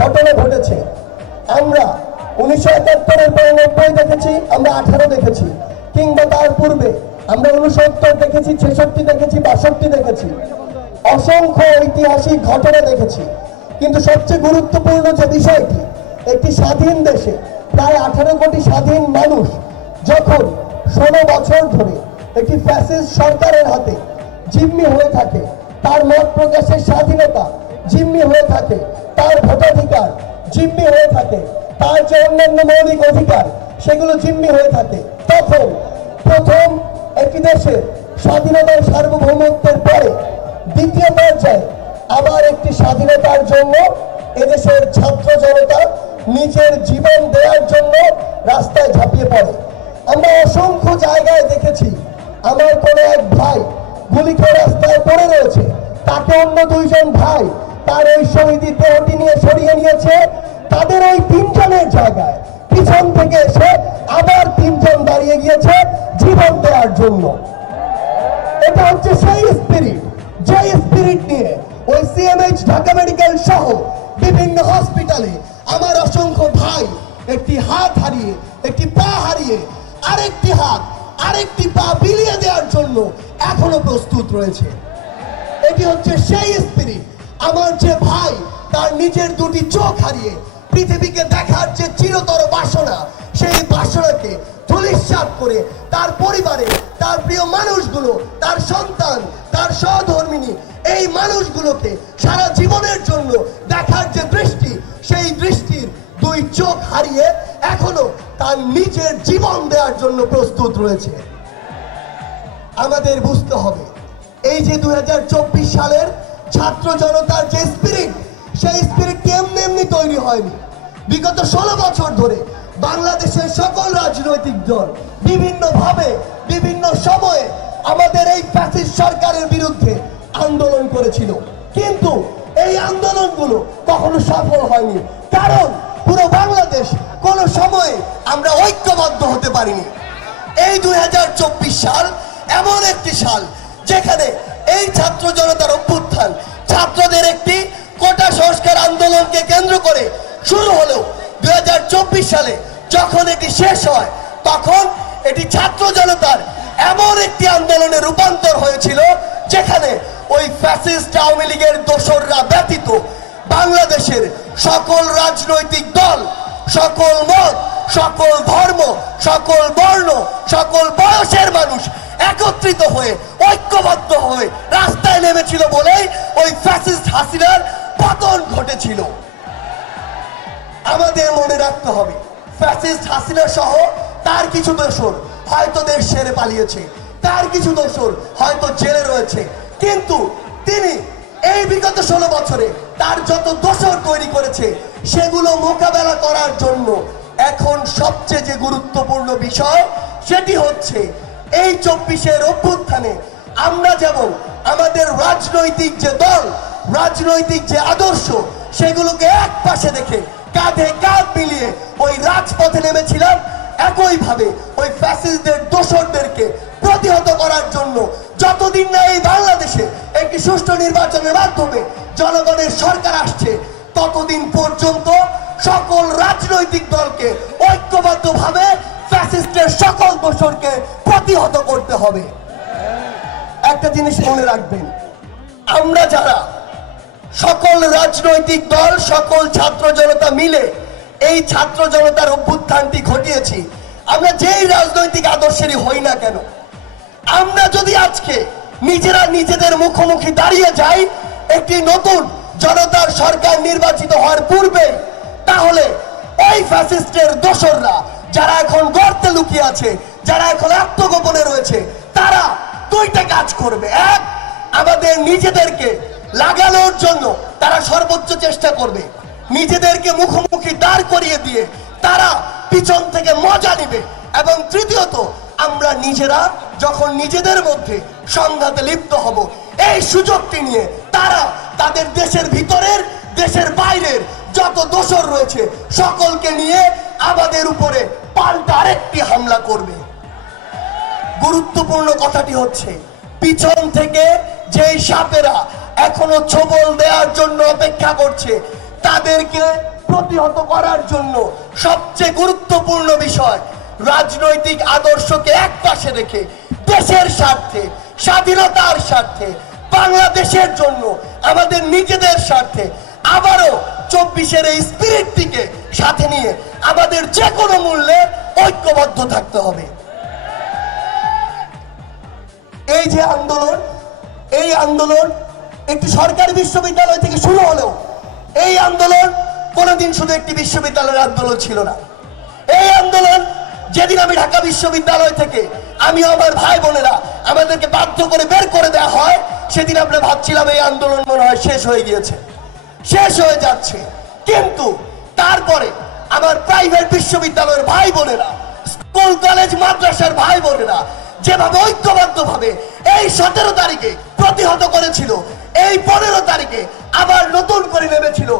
ঘটনা ঘটেছে। আমরা 1971-এর পরে 90 দেখেছি, আমরা 18 দেখেছি, কিংবা তার পূর্বে আমরা 69 দেখেছি, 66 দেখেছি, 62 দেখেছি, অসংখ্য ঐতিহাসিক ঘটনা দেখেছি। কিন্তু সবচেয়ে গুরুত্বপূর্ণ যে বিষয়টি, একটি স্বাধীন দেশে প্রায় 18 কোটি স্বাধীন মানুষ যখন 16 বছর ধরে একটি ফ্যাসিস্ট সরকারের হাতে জিম্মি হয়ে থাকে, তার মত প্রকাশের স্বাধীনতা জিম্মি হয়ে থাকে, তার ভোটাধিকার জিম্মি হয়ে থাকে, তার যে অন্যান্য মৌলিক অধিকার সেগুলো জিম্মি হয়ে থাকে, তখন প্রথম একটি দেশের স্বাধীনতার সার্বভৌমত্বের পরে দ্বিতীয় পর্যায়ে আবার একটি স্বাধীনতার জন্য এদেশের ছাত্র জনতা নিজের জীবন দেওয়ার জন্য রাস্তায় ঝাঁপিয়ে পড়ে। আমরা অসংখ্য জায়গায় দেখেছি আমার কোনো এক ভাই গুলি খেয়ে রাস্তায় পড়ে রয়েছে, তাকে অন্য দুইজন ভাই তার ওই শহীদি দেহটি নিয়ে সরিয়ে নিয়েছে, তাদের ওই তিনজনের জায়গায় পিছন থেকে এসে আবার তিনজন দাঁড়িয়ে গিয়েছে জীবন দেওয়ার জন্য। এটা হচ্ছে সেই স্পিরিট, যে স্পিরিট নিয়ে ওই সিএমএইচ ঢাকা মেডিকেল সহ বিভিন্ন হসপিটালে আমার অসংখ্য ভাই একটি হাত হারিয়ে, একটি পা হারিয়ে, আরেকটি হাত আরেকটি পা বিলিয়ে দেওয়ার জন্য এখনো প্রস্তুত রয়েছে। এটি হচ্ছে সেই স্পিরিট। আমার যে ভাই তার নিজের দুটি চোখ হারিয়ে পৃথিবীকে দেখার যে চিরতর বাসনা, সেই বাসনাকে ধূলিসাৎ করে তার পরিবারে তার প্রিয় মানুষগুলো, তার সন্তান, তার সহধর্মিনী, এই মানুষগুলোকে সারা জীবনের জন্য দেখার যে দৃষ্টি, সেই দৃষ্টির দুই চোখ হারিয়ে এখনো তার নিজের জীবন দেওয়ার জন্য প্রস্তুত রয়েছে। আমাদের বুঝতে হবে এই যে 2024 সালের ছাত্র জনতার যে স্পিরিট, সেই স্পিরিট এমনি এমনি তৈরি হয়নি। বিগত 16 বছর ধরে বাংলাদেশের সকল রাজনৈতিক দল বিভিন্নভাবে বিভিন্ন সময়ে আমাদের এই ফ্যাসিস্ট সরকারের বিরুদ্ধে আন্দোলন করেছিল, কিন্তু এই আন্দোলনগুলো কখনো সফল হয়নি, কারণ পুরো বাংলাদেশ কোন সময়ে আমরা ঐক্যবদ্ধ হতে পারিনি। এই 2024 সাল এমন একটি সাল যেখানে এই ছাত্র জনতার অভ্যুত্থান, ছাত্রদের একটি কোটা সংস্কার আন্দোলনকে কেন্দ্র করে শুরু হলেও 2024 সালে যখন এটি শেষ হয়, তখন এটি ছাত্র জনতার এমন একটি আন্দোলনে রূপান্তর হয়েছিল যেখানে ওই ফ্যাসিস্ট আওয়ামী লীগের দোসররা ব্যতীত বাংলাদেশের সকল রাজনৈতিক দল, সকল মত, সকল ধর্ম, সকল বর্ণ, সকল বয়সের মানুষ একত্রিত হয়ে ঐক্যবদ্ধ হয়ে রাস্তায় নেমেছিল বলেই ওই ফ্যাসিস্ট হাসিনার পতন ঘটেছিল। আমাদের মনে রাখতে হবে, ফ্যাসিস্ট হাসিনা সহ তার কিছু দোসর হয়তো দেশ ছেড়ে পালিয়েছে, তার কিছু দোসর হয়তো জেলে রয়েছে, কিন্তু তিনি এই বিগত 16 বছরে তার যত দোসর তৈরি করেছে সেগুলো মোকাবেলা করার জন্য এখন সবচেয়ে যে গুরুত্বপূর্ণ বিষয়, সেটি হচ্ছে এই 24-এর অভ্যুত্থানে আমরা যেমন আমাদের রাজনৈতিক যে দল, রাজনৈতিক যে আদর্শ, সেগুলোকে এক পাশে রেখে কাঁধে কাঁধ মিলিয়ে ওই রাজপথে নেমেছিলাম, একইভাবে ওই ফ্যাসিস্টদের দোসরদেরকে প্রতিহত করার জন্য যতদিন না এই বাংলাদেশে একটি সুষ্ঠু নির্বাচনের মাধ্যমে জনগণের সরকার আসছে, ততদিন পর্যন্ত সকল রাজনৈতিক দলকে ঐক্যবদ্ধভাবে ফ্যাসিস্টের সকল দোসরকে প্রতিহত করতে হবে। একটা জিনিস মনে রাখবেন, আমরা যারা সকল রাজনৈতিক দল, সকল ছাত্র জনতা মিলে এই ছাত্র জনতার অভ্যুত্থানটি ঘটিয়েছি, আমরা যেই রাজনৈতিক আদর্শেরই হই না কেন, আমরা যদি আজকে নিজেরা নিজেদের মুখোমুখি দাঁড়িয়ে যাই একটি নতুন জনতার সরকার নির্বাচিত হওয়ার পূর্বে, তাহলে ওই ফ্যাসিস্টের দোসররা যারা এখন গর্তে লুকিয়ে আছে, যারা এখন আত্মগোপনে রয়েছে, তারা দুইটা কাজ করবে। এক, আমাদের নিজেদেরকে লাগানোর জন্য তারা সর্বোচ্চ চেষ্টা করবে, নিজেদেরকে মুখোমুখি দাঁড় করিয়ে দিয়ে তারা পিছন থেকে মজা নেবে, এবং তৃতীয়ত আমরা নিজেরা যখন নিজেদের মধ্যে সংঘাতে লিপ্ত হব, এই সুযোগটি নিয়ে তারা তাদের দেশের ভিতরের, দেশের বাইরের যত দোসর রয়েছে সকলকে নিয়ে আমাদের উপরে পাল্টা আরেকটি হামলা করবে। গুরুত্বপূর্ণ কথাটি হচ্ছে, পিছন থেকে যেই সাপেরা এখনো ছোবল দেওয়ার জন্য অপেক্ষা করছে, তাদেরকে প্রতিহত করার জন্য সবচেয়ে গুরুত্বপূর্ণ বিষয় রাজনৈতিক আদর্শকে একপাশে রেখে দেশের স্বার্থে, স্বাধীনতার স্বার্থে, বাংলাদেশের জন্য, আমাদের নিজেদের স্বার্থে আবারও 24-এর এই স্পিরিটটিকে সাথে নিয়ে আমাদের যে কোনো মূল্যে ঐক্যবদ্ধ থাকতে হবে। এই যে আন্দোলন, এই আন্দোলন একটি সরকারি বিশ্ববিদ্যালয় থেকে শুরু হলেও এই আন্দোলন কোনোদিন শুধু একটি বিশ্ববিদ্যালয়ের আন্দোলন ছিল না। এই আন্দোলন যেদিন আমি ঢাকা বিশ্ববিদ্যালয় থেকে, আমি আমার ভাই বোনেরা আমাদেরকে বাধ্য করে বের করে দেওয়া হয়, সেদিন আমরা ভাবছিলাম এই আন্দোলন মনে হয় শেষ হয়ে গিয়েছে, শেষ হয়ে যাচ্ছে। কিন্তু তারপরে আমার প্রাইভেট বিশ্ববিদ্যালয়ের ভাই বোনেরা, স্কুল কলেজ মাদ্রাসার ভাই বোনেরা যেভাবে ঐক্যবদ্ধভাবে এই 17 তারিখে প্রতিহত করেছিল, এই 15 তারিখে আবার নতুন করে নেমেছিল,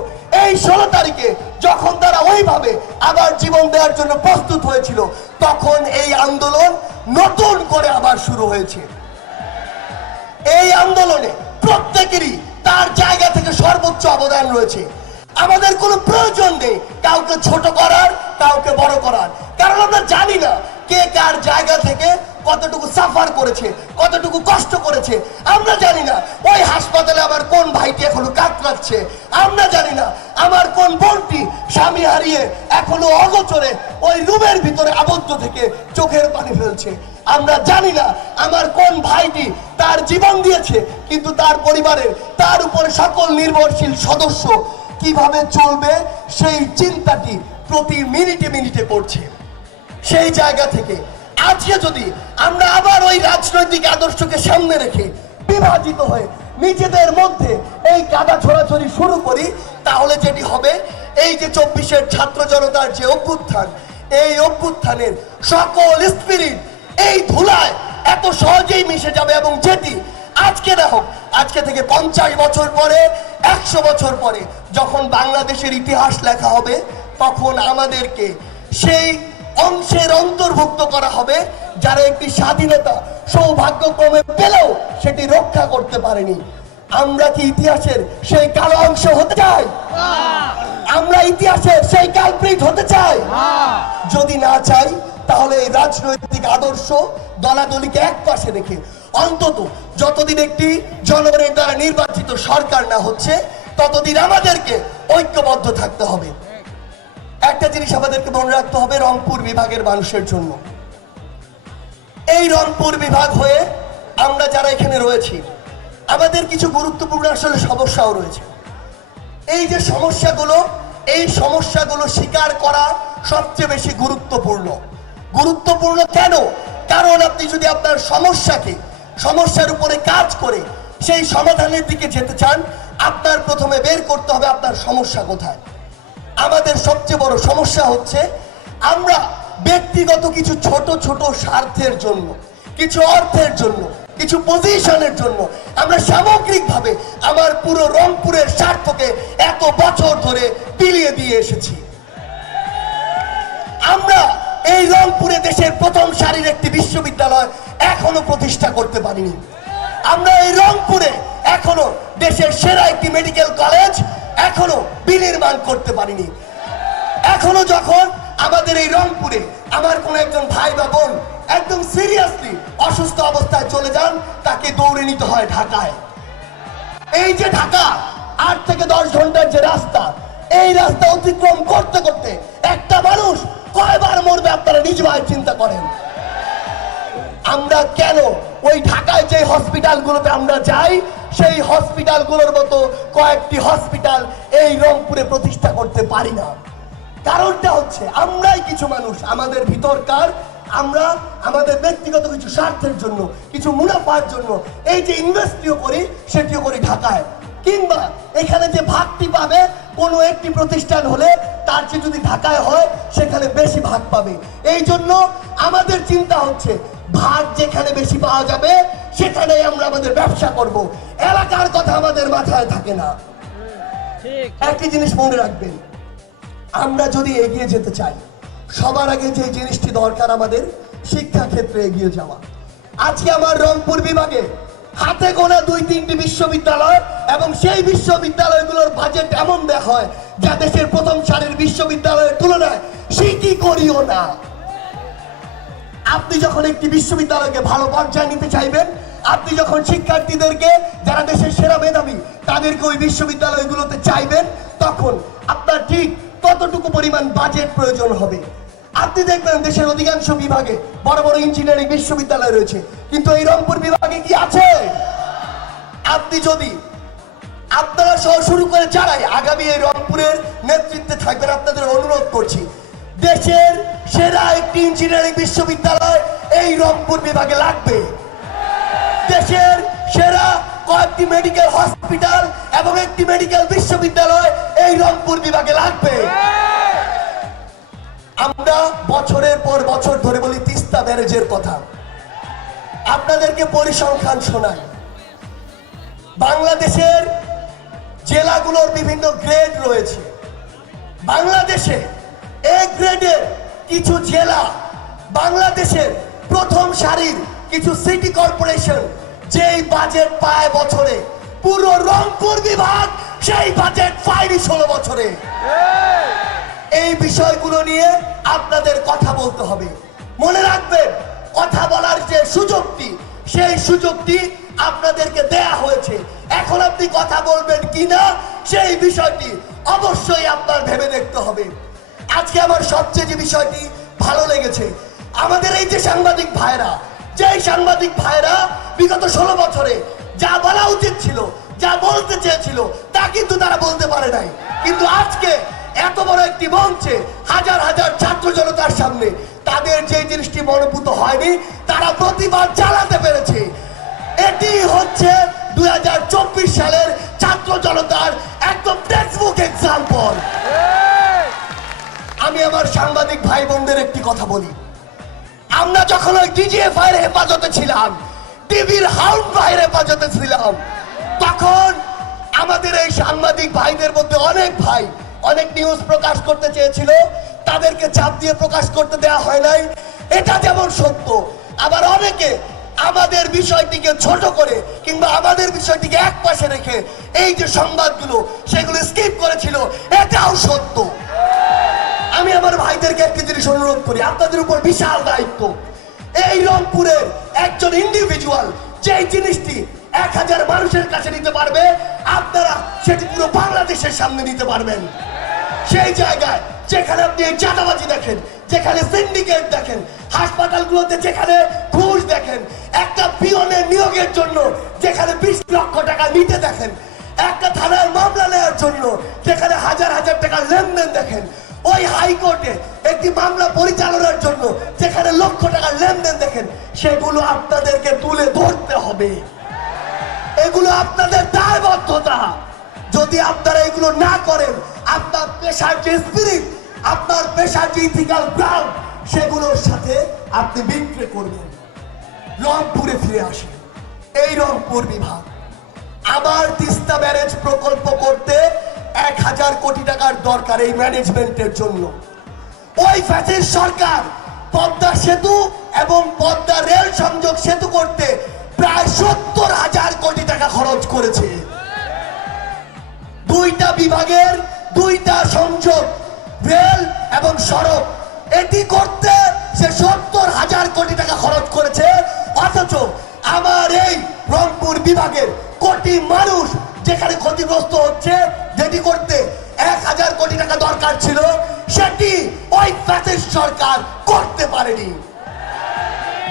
এই 16 তারিখে যখন তারা ওইভাবে আবার জীবন দেওয়ার জন্য প্রস্তুত হয়েছিল, তখন এই আন্দোলন নতুন করে আবার শুরু হয়েছে। এই আন্দোলনে প্রত্যেকেরই তার জায়গা থেকে সর্বোচ্চ অবদান রয়েছে। আমাদের কোনো প্রয়োজন নেই কাউকে ছোট করার, কাউকে বড় করার, কারণ আমরা জানি না কে কার জায়গা থেকে কতটুকু সাফার করেছে, কতটুকু কষ্ট করেছে। আমরা জানি না ওই হাসপাতালে আমার কোন ভাইটি এখনো কাতরাচ্ছে, আমরা জানি না আমার কোন বোনটি স্বামী হারিয়ে এখনো অগোচরে ওই রুমের ভিতরে আবদ্ধ থেকে চোখের পানি ফেলছে, আমরা জানি না আমার কোন ভাইটি তার জীবন দিয়েছে কিন্তু তার পরিবারের, তার উপরে সকল নির্ভরশীল সদস্য কিভাবে চলবে সেই চিন্তাটি প্রতি মিনিটে মিনিটে করছে। সেই জায়গা থেকে আজকে যদি আমরা আবার ওই রাজনৈতিক আদর্শকে সামনে রেখে বিভাজিত হয়ে নিজেদের মধ্যে এই কাদা ছোড়াছড়ি শুরু করি, তাহলে যেটি হবে, এই যে 24-এর ছাত্র জনতার যে অভ্যুত্থান, এই অভ্যুত্থানের সকল স্পিরিট এই ধুলায় এত সহজেই মিশে যাবে, এবং যেটি আজকে না হোক, আজকে থেকে 50 বছর পরে, 100 বছর পরে যখন বাংলাদেশের ইতিহাস লেখা হবে, তখন আমাদেরকে সেই অংশের অন্তর্ভুক্ত করা হবে যারা একটি স্বাধীনতা সৌভাগ্যক্রমে পেলেও সেটি রক্ষা করতে পারেনি। আমরা কি ইতিহাসের সেই কালো অংশ হতে চাই? আমরা ইতিহাসের সেই কালপ্রিট হতে চাই? যদি না চাই, তাহলে এই রাজনৈতিক আদর্শ দলাদলিকে একপাশে রেখে অন্তত যতদিন একটি জনগণের দ্বারা নির্বাচিত সরকার না হচ্ছে, ততদিন আমাদেরকে ঐক্যবদ্ধ থাকতে হবে। একটা জিনিস আমাদেরকে মনে রাখতে হবে রংপুর বিভাগের মানুষের জন্য। এই রংপুর বিভাগ হয়ে আমরা যারা এখানে রয়েছি, আমাদের কিছু গুরুত্বপূর্ণ আসলে সমস্যাও রয়েছে। এই যে সমস্যাগুলো, এই সমস্যাগুলো স্বীকার করা সবচেয়ে বেশি গুরুত্বপূর্ণ। গুরুত্বপূর্ণ কেন? কারণ আপনি যদি আপনার সমস্যার উপরে কাজ করে সেই সমাধানের দিকে যেতে চান, আপনার প্রথমে বের করতে হবে আপনার সমস্যা কোথায়। আমাদের সবচেয়ে বড় সমস্যা হচ্ছে আমরা ব্যক্তিগত কিছু ছোট ছোট স্বার্থের জন্য, কিছু অর্থের জন্য, কিছু পজিশনের জন্য আমরা সামগ্রিকভাবে আমার পুরো রংপুরের স্বার্থকে এত বছর ধরে বিলিয়ে দিয়ে এসেছি। আমরা এই রংপুরে দেশের প্রথম সারির একটি বিশ্ববিদ্যালয় এখনো প্রতিষ্ঠা করতে পারিনি। আমরা এই রংপুরে এখনো দেশের সেরা একটি মেডিকেল কলেজ এখনো বিনির্মাণ করতে পারিনি। এখনো যখন আমাদের এই রংপুরে আমার কোন একজন ভাই বা বোন একদম সিরিয়াসলি অসুস্থ অবস্থায় চলে যান, তাকে দৌড়ে নিতে হয় ঢাকায়। এই যে ঢাকা 8 থেকে 10 ঘন্টার যে রাস্তা, এই রাস্তা অতিক্রম করতে করতে একটা মানুষ কয়বার মরবে আপনারা নিজেরাই চিন্তা করেন। আমরা কেন ওই ঢাকায় যে হসপিটালগুলোতে আমরা যাই, সেই হসপিটালগুলোর মতো কয়েকটি হসপিটাল এই রংপুরে প্রতিষ্ঠা করতে পারি না? কারণটা হচ্ছে আমরাই কিছু মানুষ আমাদের ভিতরকার, আমরা আমাদের ব্যক্তিগত কিছু স্বার্থের জন্য, কিছু মুনাফার জন্য এই যে ইনভেস্টও করি, সেটিও করি ঢাকায়। কিংবা এখানে যে ভাগটি পাবে কোনো একটি প্রতিষ্ঠান হলে, তার চেয়ে যদি ঢাকায় হয় সেখানে বেশি ভাগ পাবে। এই জন্য আমাদের চিন্তা হচ্ছে ভাগ যেখানে বেশি পাওয়া যাবে সেখানেই আমরা আমাদের ব্যবসা করব। এলাকার কথা আমাদের মাথায় থাকে না। একটি জিনিস মনে রাখবেন, আমরা যদি এগিয়ে যেতে চাই, সবার আগে যে জিনিসটি দরকার আমাদের শিক্ষা ক্ষেত্রে এগিয়ে যাওয়া। আজকে আমার রংপুর বিভাগে হাতে গোনা 2-3টি বিশ্ববিদ্যালয়, এবং সেই বিশ্ববিদ্যালয়গুলোর বাজেট এমন দেয়া হয় যা দেশের প্রথম সারির বিশ্ববিদ্যালয়ের তুলনায় সিটি করিও না। আপনি যখন একটি বিশ্ববিদ্যালয়কে ভালো পর্যায়ে নিতে চাইবেন, আপনি যখন শিক্ষার্থীদেরকে যারা দেশের সেরা মেধাবী তাদেরকে ওই বিশ্ববিদ্যালয়গুলোতে চাইবেন, তখন আপনার ঠিক কতটুকু পরিমাণ বাজেট প্রয়োজন হবে। আপনি দেখবেন দেশের অধিকাংশ বিভাগে বড় বড় ইঞ্জিনিয়ারিং বিশ্ববিদ্যালয় রয়েছে, কিন্তু এই রংপুর বিভাগে কি আছে? আপনি যদি আপনারা সহ শুরু করে যারাই আগামী এই রংপুরের নেতৃত্বে থাকবেন, আপনাদের অনুরোধ করছি দেশের সেরা একটি ইঞ্জিনিয়ারিং বিশ্ববিদ্যালয় এই রংপুর বিভাগে লাগবে। দেশের সেরা কয়েকটি মেডিকেল হসপিটাল এবং একটি মেডিকেল বিশ্ববিদ্যালয় এই রংপুর বিভাগে লাগবে। আমরা বছরের পর বছর ধরে বলি তিস্তা ব্যারেজের কথা, আপনাদেরকে পরিসংখ্যান শোনাই। বাংলাদেশের জেলাগুলোর বিভিন্ন গ্রেড রয়েছে। বাংলাদেশে এ গ্রেডের কিছু জেলা, বাংলাদেশের প্রথম সারির কিছু সিটি কর্পোরেশন যেই বাজেট পায় বছরে, পুরো রংপুর বিভাগ সেই বাজেট পায়নি 16 বছরে। এই বিষয়গুলো নিয়ে আপনাদের কথা বলতে হবে। মনে রাখবেন, কথা বলার যে সুযোগটি, সেই সুযোগটি আপনাদেরকে দেয়া হয়েছে। এখন আপনি কথা বলবেন কিনা সেই বিষয়টি অবশ্যই আপনার ভেবে দেখতে হবে। আজকে আমার সবচেয়ে যে বিষয়টি ভালো লেগেছে, আমাদের এই যে সাংবাদিক ভাইরা, যেই সাংবাদিক ভাইরা বিগত 16 বছরে যা বলা উচিত ছিল, যা বলতে চেয়েছিল, তা কিন্তু তারা বলতে পারে নাই। কিন্তু আজকে এত বড় একটি মঞ্চে হাজার হাজার ছাত্র জনতার সামনে তাদের যে জিনিসটি মনোভূত হয়নি, তারা প্রতিবাদ চালাতে পেরেছে। এটি হচ্ছে 2024 সালের ছাত্র জনতার একদম টেক্সটবুক এক্সাম্পল। আমি আমার সাংবাদিক ভাই বোনদের একটি কথা বলি, আমরা যখন ওই ডিজিএফআই এর হেফাজতে ছিলাম, টিভির হাউন্ড ভাইয়ের হেফাজতে ছিলাম, তখন আমাদের এই সাংবাদিক ভাইদের মধ্যে অনেক ভাই অনেক নিউজ প্রকাশ করতে চেয়েছিল, তাদেরকে চাপ দিয়ে প্রকাশ করতে দেওয়া হয় নাই। এটা যেমন সত্য, আবার অনেকে আমাদের বিষয়টিকে ছোট করে কিংবা আমাদের বিষয়টিকে এক পাশে রেখে এই যে সংবাদগুলো সেগুলো স্কিপ করেছিল, এটাও সত্য। আমি আমার ভাইদেরকে একটি জিনিস অনুরোধ করি, আপনাদের উপর বিশাল দায়িত্ব। এই রংপুরের একজন ইন্ডিভিজুয়াল যে জিনিসটি 1000 মানুষের কাছে নিতে পারবে, আপনারা সেটি পুরো বাংলাদেশের সামনে নিতে পারবেন। সেই জায়গায় যেখানে আপনি এই চাঁদাবাজি দেখেন, যেখানে সিন্ডিকেট দেখেন, হাসপাতালগুলোতে যেখানে ঘুষ দেখেন, একটা পিয়নের নিয়োগের জন্য যেখানে 20 লক্ষ টাকা নিতে দেখেন, একটা থানার মামলা নেওয়ার জন্য যেখানে হাজার হাজার টাকার লেনদেন দেখেন, ওই হাইকোর্টে একটি মামলা পরিচালনার জন্য যেখানে লক্ষ টাকার লেনদেন দেখেন, সেগুলো আপনাদেরকে তুলে ধরতে হবে। এগুলো আপনাদের দায়বদ্ধতা। যদি আপনারা এগুলো না করেন, আপনার পেশার যে স্পিরিট, আপনার পেশার যে ইথিক্যাল গ্রাউন্ড, সেগুলোর সাথে আপনি বিক্রি করবেন। রংপুরে ফিরে আসি। এই রংপুর বিভাগ আবার তিস্তা ব্যারেজ প্রকল্প করতে 1000 কোটি টাকার দরকার এই ম্যানেজমেন্টের জন্য। ওই ফ্যাসিস্ট সরকার পদ্মা সেতু এবং পদ্মা রেল সংযোগ সেতু করতে প্রায় 70,000 কোটি টাকা খরচ করেছে। দুইটা বিভাগের দুইটা সংযোগ, রেল এবং সড়ক, এটি করতে সে 70,000 কোটি টাকা খরচ করেছে। অথচ আমার এই রংপুর বিভাগের কোটি মানুষ যেখানে ক্ষতিগ্রস্ত হচ্ছে, যেটি করতে 1000 কোটি টাকা দরকার ছিল, সেটি ওই ফ্যাসিস্ট সরকার করতে পারেনি।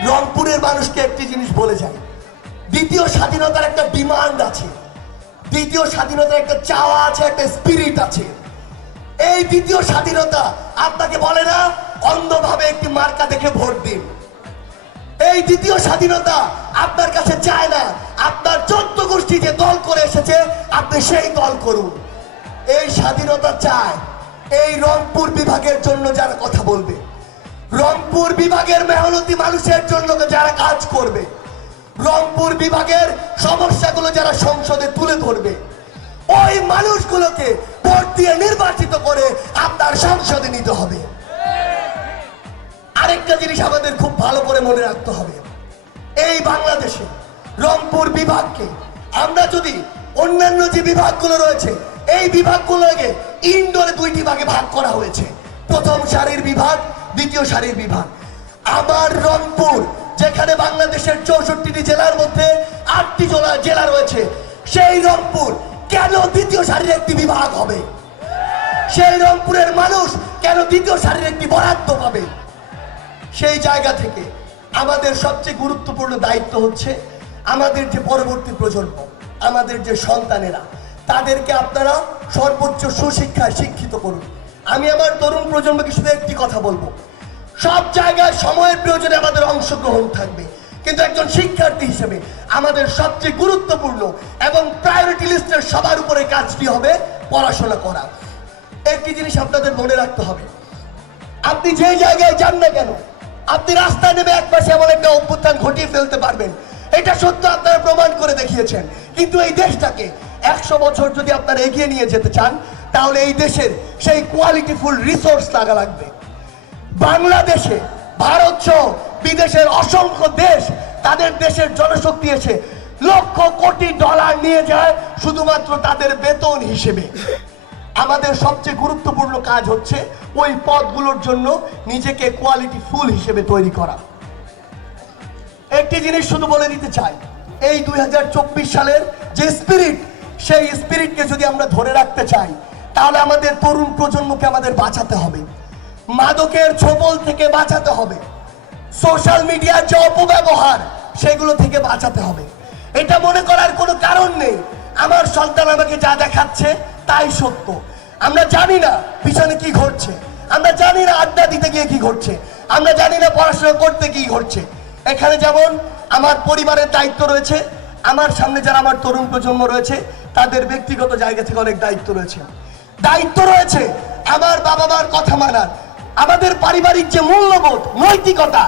রংপুরের মানুষকে একটি জিনিস বলে যায়, দ্বিতীয় স্বাধীনতার একটা ডিমান্ড আছে, দ্বিতীয় স্বাধীনতার একটা চাওয়া আছে, একটা স্পিরিট আছে। এই দ্বিতীয় স্বাধীনতা আপনাকে বলে না অন্ধভাবে একটি মার্কা দেখে ভোট দিন। এই দ্বিতীয় স্বাধীনতা আপনার কাছে চায় না আপনার 14 গোষ্ঠী যে দল করে এসেছে আপনি সেই দল করুন। এই স্বাধীনতা চায় এই রংপুর বিভাগের জন্য যারা কথা বলবে, রংপুর বিভাগের মেহনতি মানুষের জন্য যারা কাজ করবে, রংপুর বিভাগের সমস্যাগুলো যারা সংসদে তুলে ধরবে, ওই মানুষগুলোকে ভোট দিয়ে নির্বাচিত করে আপনার সংসদে নিতে হবে। আরেকটা জিনিস আমাদের খুব ভালো করে মনে রাখতে হবে, এই বাংলাদেশে রংপুর বিভাগকে আমরা যদি অন্যান্য যে বিভাগগুলো রয়েছে এই বিভাগগুলোকে ইনডোরে দুইটি ভাগে ভাগ করা হয়েছে, প্রথম সারির বিভাগ, দ্বিতীয় সারির বিভাগ। আমার রংপুর, যেখানে বাংলাদেশের 64টি জেলার মধ্যে 8টি জেলা রয়েছে, সেই রংপুর কেন দ্বিতীয় সারির একটি বিভাগ হবে? সেই রংপুরের মানুষ কেন দ্বিতীয় সারির একটি বরাদ্দ পাবে? সেই জায়গা থেকে আমাদের সবচেয়ে গুরুত্বপূর্ণ দায়িত্ব হচ্ছে আমাদের যে পরবর্তী প্রজন্ম, আমাদের যে সন্তানেরা, তাদেরকে আপনারা সর্বোচ্চ সুশিক্ষায় শিক্ষিত করুন। আমি আমার তরুণ প্রজন্মকে শুধু একটি কথা বলবো, সব জায়গায় সময়ের প্রয়োজনে আমাদের অংশগ্রহণ থাকবে, কিন্তু একজন শিক্ষার্থী হিসেবে আমাদের সবচেয়ে গুরুত্বপূর্ণ এবং প্রায়োরিটি লিস্টের সবার উপরে কাজটি হবে পড়াশোনা করা। একটি জিনিস আপনাদের মনে রাখতে হবে, আপনি যে জায়গায় যান না কেন, আপনি রাস্তায় নেমে এক পাশে এমন একটা অভ্যুত্থান ঘটিয়ে ফেলতে পারবেন, এটা সত্য, আপনারা প্রমাণ করে দেখিয়েছেন। কিন্তু এই দেশটাকে 100 বছর যদি আপনারা এগিয়ে নিয়ে যেতে চান, তাহলে এই দেশের সেই কোয়ালিটিফুল রিসোর্স লাগবে। বাংলাদেশে, ভারত সহ বিদেশের অসংখ্য দেশ তাদের দেশের জনশক্তি এসে লক্ষ কোটি ডলার নিয়ে যায় শুধুমাত্র তাদের বেতন হিসেবে। আমাদের সবচেয়ে গুরুত্বপূর্ণ কাজ হচ্ছে ওই পদগুলোর জন্য নিজেকে কোয়ালিটি ফুল হিসেবে তৈরি করা। একটি জিনিস শুধু বলে দিতে চাই, এই 2024 সালের যে স্পিরিট, সেই স্পিরিটকে যদি আমরা ধরে রাখতে চাই, তাহলে আমাদের তরুণ প্রজন্মকে আমাদের বাঁচাতে হবে, মাদকের ছোবল থেকে বাঁচাতে হবে, সোশ্যাল মিডিয়ার যে অপব্যবহার সেগুলো থেকে বাঁচাতে হবে। এটা মনে করার কোনো কারণ নেই আমার সন্তান আমাকে যা দেখাচ্ছে তাই সত্য। আমরা জানি না পিছনে কি ঘটছে, আমরা জানি না আড্ডা দিতে গিয়ে কি ঘটছে, আমরা জানি না পড়াশোনা করতে কি ঘটছে। এখানে যেমন আমার পরিবারের দায়িত্ব রয়েছে, আমার সামনে যারা আমার তরুণ প্রজন্ম রয়েছে তাদের ব্যক্তিগত জায়গা থেকে অনেক দায়িত্ব রয়েছে। দায়িত্ব রয়েছে আমার বাবা মার কথা মানার, আমাদের পারিবারিক যে মূল্যবোধ, নৈতিকতা,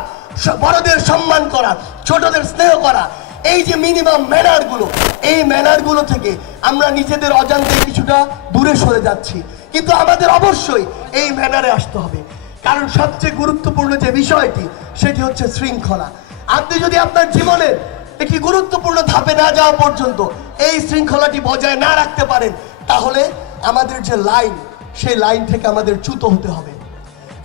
বড়দের সম্মান করা, ছোটদের স্নেহ করা, এই যে মিনিমাম ম্যানারগুলো, এই ম্যানারগুলো থেকে আমরা নিজেদের অজান্তে কিছুটা দূরে সরে যাচ্ছি। কিন্তু আমাদের অবশ্যই এই ম্যানারে আসতে হবে, কারণ সবচেয়ে গুরুত্বপূর্ণ যে বিষয়টি সেটি হচ্ছে শৃঙ্খলা। আপনি যদি আপনার জীবনের একটি গুরুত্বপূর্ণ ধাপে না যাওয়া পর্যন্ত এই শৃঙ্খলাটি বজায় না রাখতে পারেন, তাহলে আমাদের যে লাইন, সেই লাইন থেকে আমাদের চ্যুত হতে হবে।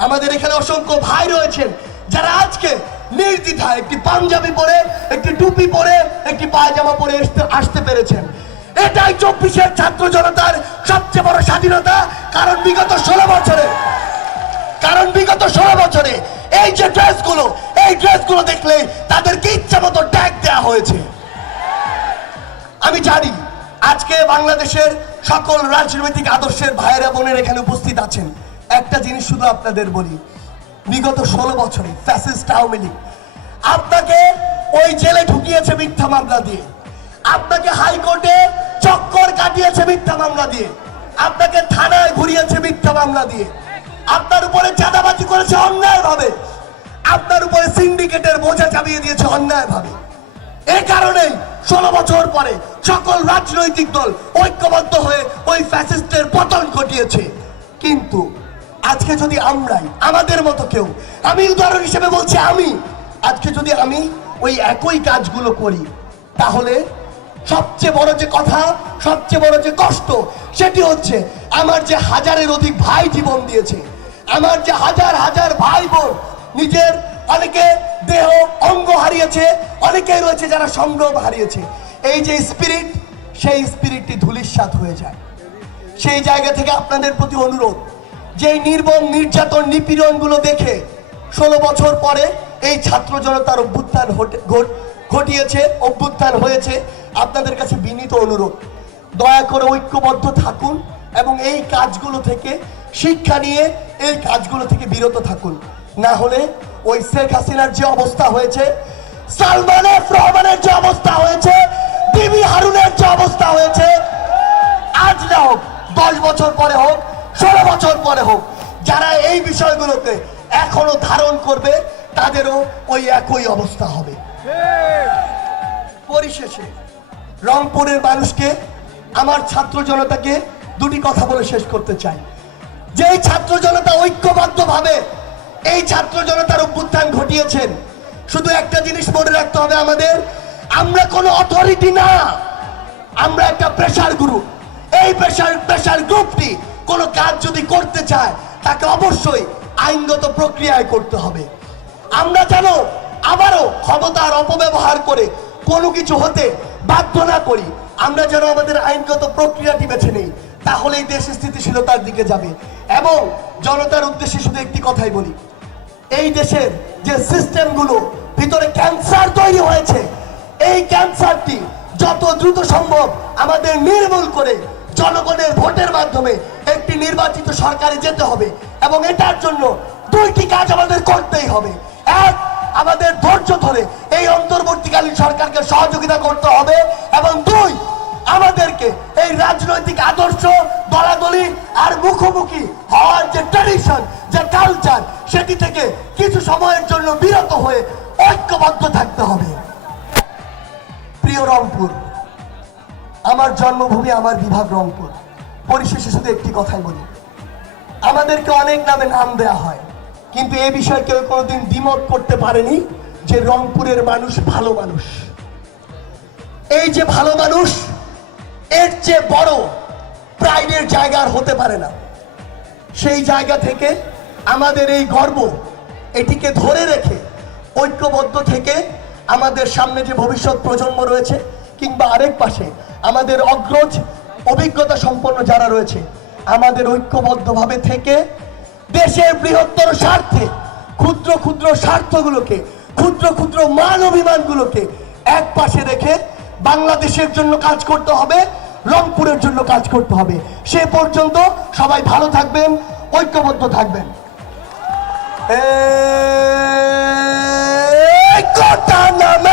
আমাদের এখানে অসংখ্য ভাই রয়েছেন যারা আজকে নির্দ্বিধায় একটি পাঞ্জাবি পরে, একটি টুপি পরে, একটি পায়জামা পরে আসতে পেরেছেন। এটাই 24-এর ছাত্র জনতার সবচেয়ে বড় স্বাধীনতা। কারণ বিগত 16 বছরে এই যে ড্রেসগুলো, এই ড্রেসগুলো দেখলে তাদেরকে ইচ্ছা মতো ট্যাগ দেওয়া হয়েছে। আমি জানি আজকে বাংলাদেশের সকল রাজনৈতিক আদর্শের ভাইয়েরা বোনের এখানে উপস্থিত আছেন। একটা জিনিস শুধু আপনাদের বলি, বিগত 16 বছরে ফ্যাসিস্ট আওয়ামী লীগ আপনাকে ওই জেলে ঢুকিয়েছে মিথ্যা মামলা দিয়ে, আপনাকে হাইকোর্টে চক্কর কাটিয়েছে মিথ্যা মামলা দিয়ে, আপনাকে থানায় ঘুরিয়েছে মিথ্যা মামলা দিয়ে, আপনার উপরে চাঁদাবাজি করেছে অন্যায়ভাবে, আপনার উপরে সিন্ডিকেটের বোঝা চাপিয়ে দিয়েছে অন্যায়ভাবে। এই কারণেই 16 বছর পরে সকল রাজনৈতিক দল ঐক্যবদ্ধ হয়ে ওই ফ্যাসিস্টের পতন ঘটিয়েছে। কিন্তু আজকে যদি আমরাই, আমাদের মতো কেউ, আমি উদাহরণ হিসেবে বলছি, আজকে যদি আমি ওই একই কাজগুলো করি, তাহলে সবচেয়ে বড় যে কথা, সবচেয়ে বড় যে কষ্ট, সেটি হচ্ছে আমার যে হাজারের অধিক ভাই জীবন দিয়েছে, আমার যে হাজার হাজার ভাই বোন নিজের অনেকে দেহ অঙ্গ হারিয়েছে, অনেকেই রয়েছে যারা সম্ভ্রম হারিয়েছে। এই যে স্পিরিট, সেই স্পিরিটটি ধূলিসাৎ হয়ে যায়। সেই জায়গা থেকে আপনাদের প্রতি অনুরোধ, যে নির্মম নির্যাতন নিপীড়নগুলো দেখে 16 বছর পরে এই ছাত্র জনতার অভ্যুত্থান হয়েছে, আপনাদের কাছে বিনীত অনুরোধ, দয়া করে ঐক্যবদ্ধ থাকুন এবং এই কাজগুলো থেকে শিক্ষা নিয়ে এই কাজগুলো থেকে বিরত থাকুন। না হলে ওই শেখ হাসিনার যে অবস্থা হয়েছে, সালমান এফ রহমানের যে অবস্থা হয়েছে, বিবি হারুনের যে অবস্থা হয়েছে, আজ না হোক 10 বছর পরে হোক, 16 বছর পরে হোক, যারা এই বিষয়গুলোকে এখনো ধারণ করবে তাদেরও ওই একই অবস্থা হবে। পরিশেষে রংপুরের মানুষকে, আমার ছাত্র জনতাকে দুটি কথা বলে শেষ করতে চাই। যেই ছাত্র জনতা ঐক্যবদ্ধভাবে এই ছাত্র জনতার অভ্যুত্থান ঘটিয়েছেন, শুধু একটা জিনিস মনে রাখতে হবে আমাদের, আমরা কোনো অথরিটি না, আমরা একটা প্রেসার গ্রুপ। এই প্রেসার গ্রুপটি কোনো কাজ যদি করতে চায় তাকে অবশ্যই আইনগত প্রক্রিয়ায় করতে হবে। আমরা যেন আবারও ক্ষমতার অপব্যবহার করে কোনো কিছু হতে বাধ্য না করি, আমরা যেন আমাদের আইনগত প্রক্রিয়াটি বেছে নেই, তাহলেই দেশ স্থিতিশীলতার দিকে যাবে। এবং জনতার উদ্দেশ্যে শুধু একটি কথাই বলি, এই দেশের যে সিস্টেমগুলো ভিতরে ক্যান্সার তৈরি হয়েছে, এই ক্যান্সারটি যত দ্রুত সম্ভব আমাদের নির্মূল করে জনগণের ভোটের মাধ্যমে একটি নির্বাচিত সরকারে যেতে হবে। এবং এটার জন্য দুইটি কাজ আমাদের করতেই হবে। এক, আমাদের ধৈর্য ধরে এই অন্তর্বর্তীকালীন সরকারকে সহযোগিতা করতে হবে, এবং দুই, আমাদেরকে এই রাজনৈতিক আদর্শ দলাদলি আর মুখোমুখি হওয়ার যে ট্র্যাডিশন, যে কালচার, সেটি থেকে কিছু সময়ের জন্য বিরত হয়ে ঐক্যবদ্ধ থাকতে হবে। প্রিয় রংপুর, আমার জন্মভূমি, আমার বিভাগ রংপুর। পরিশেষে শুধু একটি কথাই বলি, আমাদেরকে অনেক নামে নাম দেয়া হয়, কিন্তু এ বিষয়ে কেউ কোনোদিন দ্বিমত করতে পারেনি যে রংপুরের মানুষ ভালো মানুষ। এই যে ভালো মানুষ, এর চেয়ে বড় প্রাইডের জায়গা আর হতে পারে না। সেই জায়গা থেকে আমাদের এই গর্ব, এটিকে ধরে রেখে ঐক্যবদ্ধ থেকে আমাদের সামনে যে ভবিষ্যৎ প্রজন্ম রয়েছে, কিংবা আরেক পাশে আমাদের অগ্রজ অভিজ্ঞতা সম্পন্ন যারা রয়েছে, আমাদের ঐক্যবদ্ধভাবে থেকে দেশের বৃহত্তর স্বার্থে ক্ষুদ্র ক্ষুদ্র স্বার্থগুলোকে, ক্ষুদ্র ক্ষুদ্র মান অভিমানগুলোকে এক পাশে রেখে বাংলাদেশের জন্য কাজ করতে হবে, রংপুরের জন্য কাজ করতে হবে। সে পর্যন্ত সবাই ভালো থাকবেন, ঐক্যবদ্ধ থাকবেন। এই কথা নামে